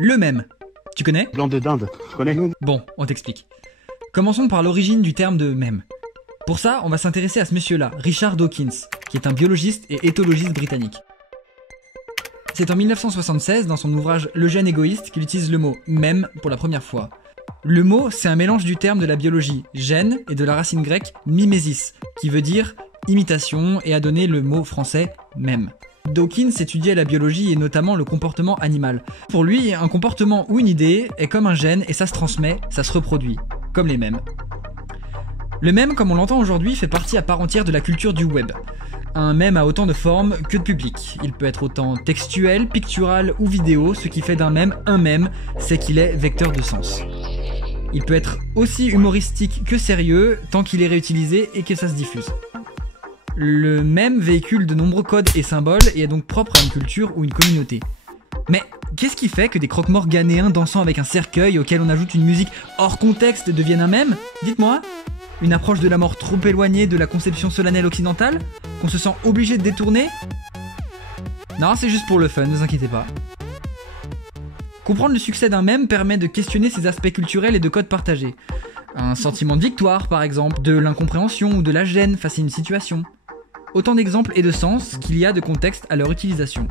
Le mème. Tu connais? Blanc de dinde, je connais. Bon, on t'explique. Commençons par l'origine du terme de mème. Pour ça, on va s'intéresser à ce monsieur-là, Richard Dawkins, qui est un biologiste et éthologiste britannique. C'est en 1976, dans son ouvrage Le gène égoïste, qu'il utilise le mot « mème » pour la première fois. Le mot, c'est un mélange du terme de la biologie « gène » et de la racine grecque « mimesis », qui veut dire « imitation » et a donné le mot français « mème ». Dawkins étudiait la biologie et notamment le comportement animal. Pour lui, un comportement ou une idée est comme un gène et ça se transmet, ça se reproduit, comme les mèmes. Le mème, comme on l'entend aujourd'hui, fait partie à part entière de la culture du web. Un mème a autant de formes que de public. Il peut être autant textuel, pictural ou vidéo, ce qui fait d'un mème un mème, c'est qu'il est vecteur de sens. Il peut être aussi humoristique que sérieux, tant qu'il est réutilisé et que ça se diffuse. Le mème véhicule de nombreux codes et symboles et est donc propre à une culture ou une communauté. Mais qu'est-ce qui fait que des croque-morts ghanéens dansant avec un cercueil auquel on ajoute une musique hors contexte deviennent un mème? Dites-moi. Une approche de la mort trop éloignée de la conception solennelle occidentale? Qu'on se sent obligé de détourner? Non, c'est juste pour le fun, ne vous inquiétez pas. Comprendre le succès d'un mème permet de questionner ses aspects culturels et de codes partagés. Un sentiment de victoire, par exemple, de l'incompréhension ou de la gêne face à une situation. Autant d'exemples et de sens qu'il y a de contexte à leur utilisation.